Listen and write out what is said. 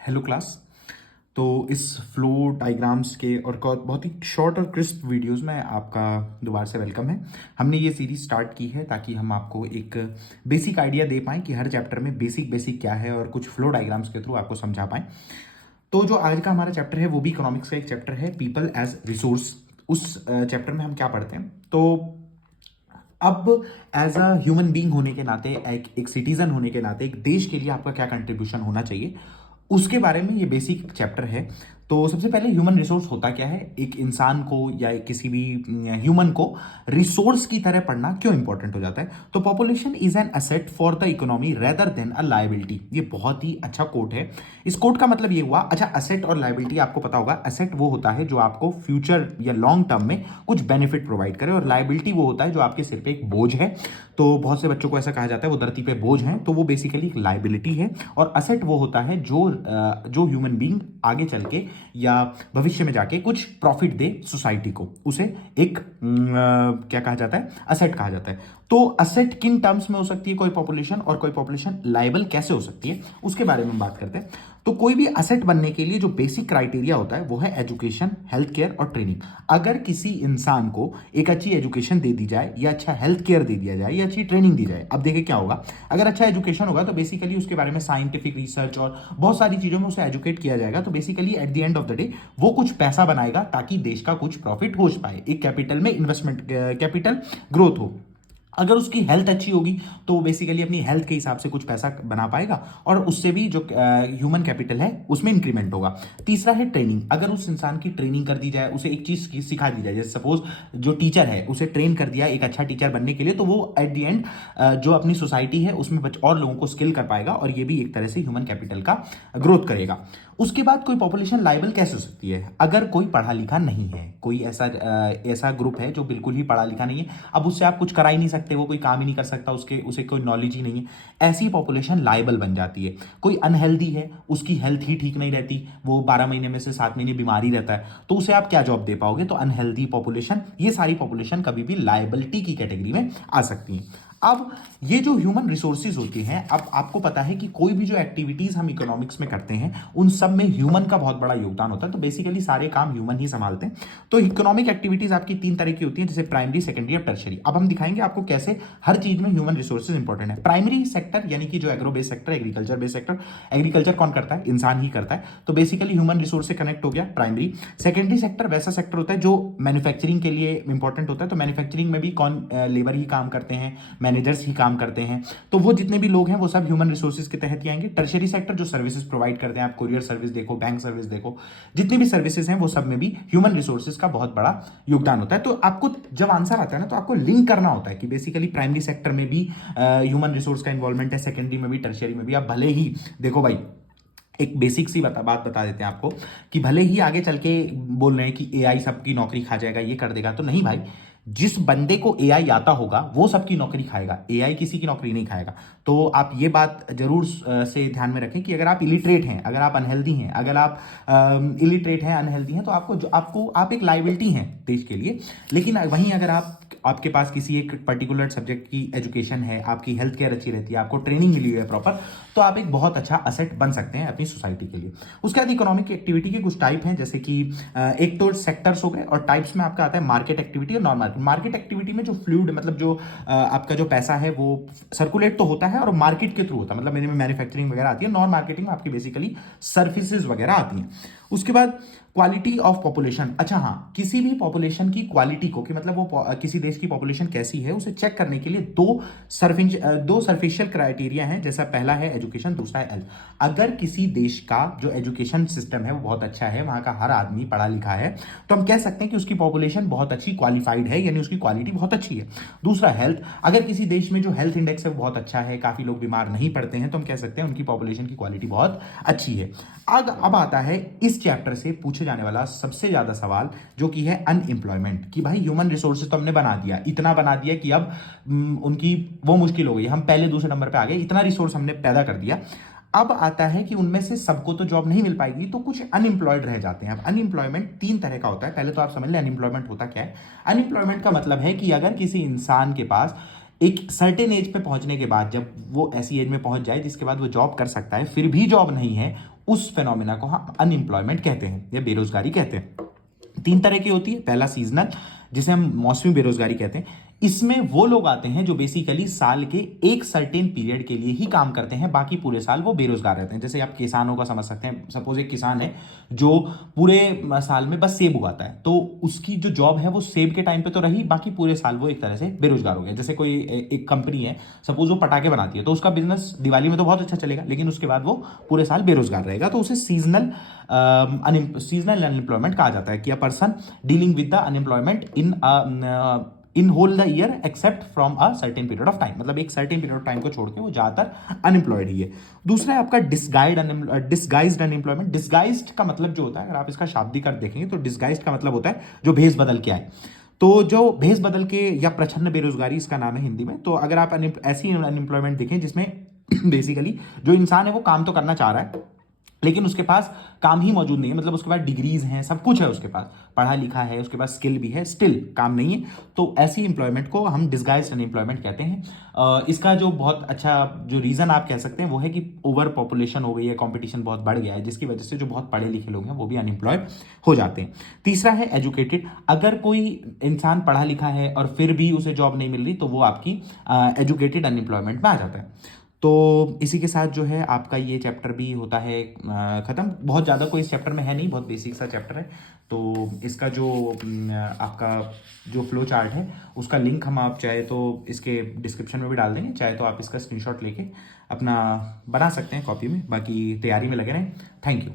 Hello class. तो इस flow diagrams के और बहुत ही शॉर्ट और क्रिस्प वीडियोस में आपका दोबारा से वेलकम है। हमने ये सीरीज स्टार्ट की है ताकि हम आपको एक बेसिक आइडिया दे पाएँ कि हर चैप्टर में बेसिक बेसिक क्या है और कुछ फ्लो डायग्राम्स के थ्रू आपको समझा पाएँ। तो जो आज का हमारा चैप्टर है वो भी इकोनॉमिक्स का एक चैप्टर है, पीपल एज रिसोर्स। उस चैप्टर में हम क्या पढ़ते हैं, तो अब एज अ ह्यूमन बीइंग होने के नाते, एक सिटीजन होने के नाते, एक देश के लिए आपका क्या कंट्रीब्यूशन होना चाहिए उसके बारे में ये बेसिक चैप्टर है। तो सबसे पहले ह्यूमन रिसोर्स होता क्या है, एक इंसान को या किसी भी ह्यूमन को रिसोर्स की तरह पढ़ना क्यों इंपॉर्टेंट हो जाता है। तो population is an asset for the economy rather than a liability. ये बहुत ही अच्छा कोट है। इस कोट का मतलब ये हुआ, अच्छा असेट और लायबिलिटी आपको पता होगा, असेट वो होता है जो आपको फ्यूचर या लॉन्ग टर्म में कुछ बेनिफिट प्रोवाइड करे, और लायबिलिटी वो होता है जो आपके सिर पे एक बोझ है। तो बहुत से बच्चों को ऐसा कहा जाता है वो धरती पे बोझ है, तो वो बेसिकली एक लायबिलिटी है। और असेट वो होता है जो ह्यूमन बीइंग आगे चल के या भविष्य में जाके कुछ प्रॉफिट दे सोसाइटी को, उसे एक क्या कहा जाता है, असेट कहा जाता है। तो असेट किन टर्म्स में हो सकती है कोई पॉपुलेशन, और कोई पॉपुलेशन लायबल कैसे हो सकती है उसके बारे में हम बात करते हैं। तो कोई भी असेट बनने के लिए जो बेसिक क्राइटेरिया होता है वो है एजुकेशन, हेल्थ केयर और ट्रेनिंग। अगर किसी इंसान को एक अच्छी एजुकेशन दे दी जाए, या अच्छा हेल्थ केयर दे दिया जाए, या अच्छी ट्रेनिंग दी जाए, अब देखिए क्या होगा। अगर अच्छा एजुकेशन होगा तो बेसिकली उसके बारे में साइंटिफिक रिसर्च और बहुत सारी चीजों में उसे एजुकेट किया जाएगा, तो basically at the end of the day वो कुछ पैसा बनाएगा ताकि देश का कुछ प्रॉफिट हो पाए, एक कैपिटल में इन्वेस्टमेंट, कैपिटल ग्रोथ हो। अगर उसकी हेल्थ अच्छी होगी तो वो बेसिकली अपनी हेल्थ के हिसाब से कुछ पैसा बना पाएगा, और उससे भी जो ह्यूमन कैपिटल है उसमें इंक्रीमेंट होगा। तीसरा है ट्रेनिंग। अगर उस इंसान की ट्रेनिंग कर दी जाए, उसे एक चीज सिखा दी जाए, जैसे सपोज जो टीचर है उसे ट्रेन कर दिया एक अच्छा टीचर बनने के लिए, तो वो एट द एंड जो अपनी सोसाइटी है उसमें और लोगों को स्किल कर पाएगा, और ये भी एक तरह से ह्यूमन कैपिटल का ग्रोथ करेगा। उसके बाद कोई पॉपुलेशन लायबल कैसे हो सकती है, अगर कोई पढ़ा लिखा नहीं है, कोई ऐसा ग्रुप है जो बिल्कुल ही पढ़ा लिखा नहीं है, अब उससे आप कुछ करा ही नहीं सकते, वो कोई काम ही नहीं कर सकता, उसे कोई नॉलेज ही नहीं है, ऐसी पॉपुलेशन लायबल बन जाती है। कोई अनहेल्दी है, उसकी हेल्थ ही ठीक नहीं रहती, वो 12 महीने में से 7 महीने बीमारी रहता है, तो उसे आप क्या जॉब दे पाओगे। तो अनहेल्दी पॉपुलेशन, ये सारी पॉपुलेशन कभी भी लायबिलिटी की कैटेगरी में आ सकती है। अब ये जो ह्यूमन रिसोर्सेज होती हैं, अब आपको पता है कि कोई भी जो एक्टिविटीज हम इकोनॉमिक्स में करते हैं उन सब में ह्यूमन का बहुत बड़ा योगदान होता है। तो बेसिकली सारे काम ह्यूमन ही संभालते हैं। तो इकोनॉमिक एक्टिविटीज आपकी 3 तरह की होती हैं, जैसे प्राइमरी, सेकेंडरी और टर्शियरी। अब हम दिखाएंगे आपको कैसे हर चीज में ह्यूमन रिसोर्सेज इंपॉर्टेंट है। प्राइमरी सेक्टर यानी कि जो agro based sector, agriculture based sector, agriculture कौन करता है, इंसान ही करता है, तो बेसिकली ह्यूमन रिसोर्स से कनेक्ट हो गया प्राइमरी। सेकेंडरी सेक्टर वैसा सेक्टर होता है जो मैन्युफैक्चरिंग के लिए इंपॉर्टेंट होता है, तो मैन्युफैक्चरिंग में भी कौन, लेबर ही काम करते हैं, मैनेजर्स ही काम करते हैं, तो वो जितने भी लोग हैं वो सब ह्यूमन रिसोर्सेज के तहत ही आएंगे। टर्शियरी सेक्टर जो सर्विसेज प्रोवाइड करते हैं, आप कुरियर सर्विस देखो, बैंक सर्विस देखो, जितनी भी सर्विसेज हैं वो सब में भी ह्यूमन रिसोर्सेज का बहुत बड़ा योगदान होता है। तो आपको जब आंसर आता है ना, तो आपको लिंक करना होता है कि बेसिकली प्राइमरी सेक्टर में भी ह्यूमन रिसोर्स का इन्वॉल्वमेंट है, सेकेंडरी में भी, टर्शियरी में भी। आप भले ही देखो भाई, एक बेसिक सी बात बता देते हैं आपको, कि भले ही आगे चल के बोल रहे हैं कि एआई सबकी नौकरी खा जाएगा, ये कर देगा, तो नहीं भाई। जिस बंदे को एआई आता होगा वो सबकी नौकरी खाएगा, एआई किसी की नौकरी नहीं खाएगा। तो आप ये बात जरूर से ध्यान में रखें कि अगर आप इलिटरेट हैं, अगर आप अनहेल्दी हैं, अगर आप इलिटरेट हैं, अनहेल्दी हैं, तो आप एक लाइबिलिटी हैं देश के लिए। लेकिन वहीं अगर आपके पास किसी एक पर्टिकुलर सब्जेक्ट की एजुकेशन है, आपकी हेल्थ केयर अच्छी रहती है, आपको ट्रेनिंग मिली है प्रॉपर, तो आप एक बहुत अच्छा असेट बन सकते हैं अपनी सोसाइटी के लिए। उसके बाद इकोनॉमिक एक्टिविटी के कुछ टाइप हैं, जैसे कि एक तो सेक्टर्स हो गए, और टाइप्स में आपका आता है मार्केट एक्टिविटी और नॉन मार्केट। मार्केट एक्टिविटी में जो फ्लूइड, मतलब जो आपका जो पैसा है वो सर्कुलेट तो होता है और मार्केट के थ्रू होता है, मतलब मेरे में मैन्युफैक्चरिंग वगैरह आती है। नॉन मार्केटिंग में आपकी बेसिकली सर्विसेज वगैरह आती हैं। उसके बाद क्वालिटी ऑफ पॉपुलेशन। अच्छा हाँ, किसी भी पॉपुलेशन की क्वालिटी को, कि मतलब वो किसी देश की पॉपुलेशन कैसी है, उसे चेक करने के लिए दो सर्फिशियल क्राइटेरिया हैं, जैसा पहला है एजुकेशन, दूसरा है हेल्थ। अगर किसी देश का जो एजुकेशन सिस्टम है वो बहुत अच्छा है, वहां का हर आदमी पढ़ा लिखा है, तो हम कह सकते हैं कि उसकी पॉपुलेशन बहुत अच्छी क्वालिफाइड है, यानी उसकी क्वालिटी बहुत अच्छी है। दूसरा हेल्थ। अगर किसी देश में जो हेल्थ इंडेक्स है वो बहुत अच्छा है, काफी लोग बीमार नहीं पड़ते हैं, तो हम कह सकते हैं उनकी पॉपुलेशन की क्वालिटी बहुत अच्छी है। अब आता है इस चैप्टर से पूछे जाने वाला सबसे ज्यादा सवाल, जो कि है अनएम्प्लॉयमेंट। कि भाई ह्यूमन रिसोर्सेज तो हमने बना दिया, इतना बना दिया कि अब उनकी वो मुश्किल हो गई, हम पहले दूसरे नंबर पे आ गए, इतना रिसोर्स हमने पैदा कर दिया। अब आता है कि उनमें से सबको तो जॉब नहीं मिल पाएगी, तो कुछ अनएम्प्लॉयड रह जाते हैं। अब अनएम्प्लॉयमेंट 3 तरह का होता है। पहले तो आप समझ लें अनएम्प्लॉयमेंट होता क्या है। अनएम्प्लॉयमेंट का मतलब है कि अगर किसी इंसान के पास एक सर्टेन एज पे पहुंचने के बाद, जब वो ऐसी एज में पहुंच जाए जिसके बाद वो जॉब कर सकता है, फिर भी जॉब नहीं है, उस फेनोमेना को हम अनएम्प्लॉयमेंट कहते हैं या बेरोजगारी कहते हैं। 3 तरह की होती है। पहला सीजनल, जिसे हम मौसमी बेरोजगारी कहते हैं। इसमें वो लोग आते हैं जो बेसिकली साल के एक सर्टेन पीरियड के लिए ही काम करते हैं, बाकी पूरे साल वो बेरोजगार रहते हैं। जैसे आप किसानों का समझ सकते हैं। सपोज एक किसान है जो पूरे साल में बस सेब उगाता है, तो उसकी जो जॉब है वो सेब के टाइम पे तो रही, बाकी पूरे साल वो एक तरह से बेरोजगार हो गया। जैसे कोई एक कंपनी है, सपोज वो पटाखे बनाती है, तो उसका बिजनेस दिवाली में तो बहुत अच्छा चलेगा, लेकिन उसके बाद वो पूरे साल बेरोजगार रहेगा, तो उसे सीजनल अनएम्प्लॉयमेंट कहा जाता है कि a person dealing with the unemployment in whole the year except from a certain period of time. मतलब एक सर्टेन पीरियड ऑफ टाइम को छोड़ के वो ज्यादातर अनएम्प्लॉयड ही है। दूसरा है आपका डिस्गाइज्ड अनएम्प्लॉयमेंट। डिस्गाइज्ड का मतलब जो होता है, अगर आप इसका शाब्दिक अर्थ देखेंगे तो डिस्गाइज्ड का मतलब होता है जो भेष बदल के आए। तो जो भेष बदल के या प्रछन्न बेरोजगारी इसका नाम है हिंदी में। तो अगर आप ऐसी अनएम्प्लॉयमेंट देखें जिसमें बेसिकली जो इंसान है वो काम तो करना चाह रहा है, लेकिन उसके पास काम ही मौजूद नहीं है। मतलब उसके पास डिग्रीज हैं, सब कुछ है, उसके पास पढ़ा लिखा है, उसके पास स्किल भी है, स्टिल काम नहीं है। तो ऐसी एम्प्लॉयमेंट को हम डिस्गाइज्ड अनएम्प्लॉयमेंट कहते हैं। इसका जो बहुत अच्छा जो रीजन आप कह सकते हैं वो है कि ओवर पॉपुलेशन हो गई है, कंपटीशन बहुत बढ़ गया है, जिसकी वजह से जो बहुत पढ़े लिखे लोग हैं वो भी अनएम्प्लॉयड हो जाते हैं। तीसरा है एजुकेटेड। अगर कोई इंसान पढ़ा लिखा है और फिर भी उसे जॉब नहीं मिल रही, तो वो आपकी एजुकेटेड अनएम्प्लॉयमेंट में आ जाता है। तो इसी के साथ जो है आपका ये चैप्टर भी होता है ख़त्म। बहुत ज़्यादा कोई इस चैप्टर में है नहीं, बहुत बेसिक सा चैप्टर है। तो इसका जो आपका जो फ्लो चार्ट है उसका लिंक हम आप चाहे तो इसके डिस्क्रिप्शन में भी डाल देंगे, चाहे तो आप इसका स्क्रीनशॉट लेके अपना बना सकते हैं कॉपी में। बाकी तैयारी में लगे रहें। Thank you.